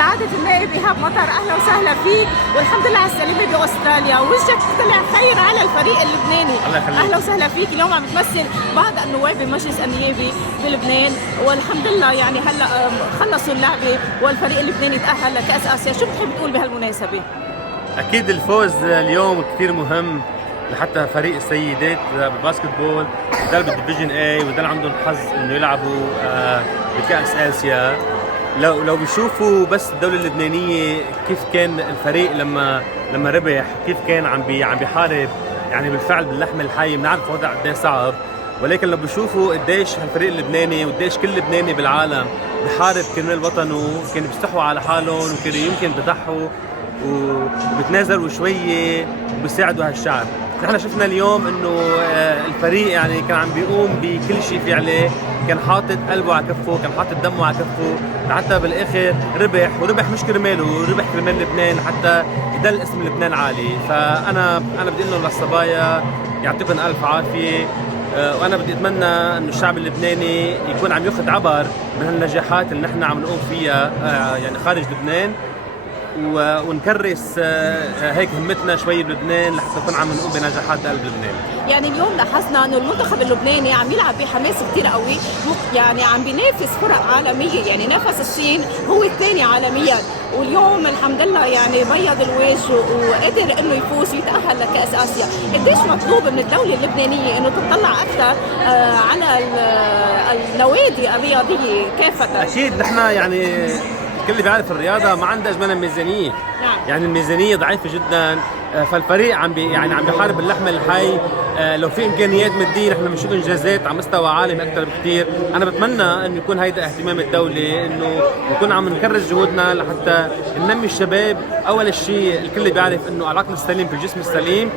سعادة النائب إيهاب مطر، أهلا وسهلا فيك، والحمد لله على السلامة بأستراليا، وجهك طلع خير على الفريق اللبناني. أهلا وسهلا فيك. اليوم عم تمثل بعض النواب بمجلس النيابي بلبنان، والحمد لله يعني هلا خلصوا اللعبة والفريق اللبناني تأهل لكأس آسيا. شو بتحب تقول بهالمناسبة؟ اكيد الفوز اليوم كثير مهم لحتى فريق السيدات بالباسكتبول، ده بالديفيجن اي وده عندهم حظ انه يلعبوا بكأس آسيا. لو بيشوفوا بس الدولة اللبنانية كيف كان الفريق لما ربح، كيف كان عم بيحارب يعني بالفعل باللحم الحي. بنعرف الوضع قد ايه صعب، ولكن لو بيشوفوا قديش الفريق اللبناني وقديش كل لبناني بالعالم بحارب كرمال وطنه، كانوا بيستحوا على حالهم وكانوا يمكن بضحوا وبتنازلوا شويه وبيساعدوا هالشعب. نحن شفنا اليوم انه الفريق يعني كان عم بيقوم بكل شيء في عليه، كان حاطط قلبه على كفه، كان حاطط دمه على كفه، حتى بالاخر ربح، وربح مش كرماله، ربح كرمال لبنان حتى يضل اسم لبنان عالي. فانا بدي اقول لهم للصبايا يعطيكم الف عافيه، وانا بدي اتمنى انه الشعب اللبناني يكون عم ياخذ عبر من هالنجاحات اللي نحن عم نقوم فيها يعني خارج لبنان، ونكرس هيك همتنا شوي بلبنان لحتى نكون عم نقوم بنجاحات قلب لبنان. يعني اليوم لاحظنا انه المنتخب اللبناني عم يلعب بحماس كثير قوي، يعني عم بينافس فرق عالميه، يعني نافس الصين هو الثاني عالميا، واليوم الحمد لله يعني بيض الوجه وقدر انه يفوز ويتاهل لكاس اسيا. قديش مطلوب من الدوله اللبنانيه انه تطلع اكثر على النوادي الرياضيه كافه؟ اكيد نحن يعني الكل اللي بيعرف الرياضه ما عندها اجمل ميزانيه. نعم. يعني الميزانيه ضعيفه جدا، فالفريق عم بيحارب اللحم الحي. لو في امكانيات ماديه نحن بنشوف انجازات على مستوى عالمي اكثر بكثير. انا بتمنى انه يكون هيدا اهتمام الدوله، انه نكون عم نكرس جهودنا لحتى ننمي الشباب. اول شيء الكل بيعرف انه العقل السليم في الجسم السليم.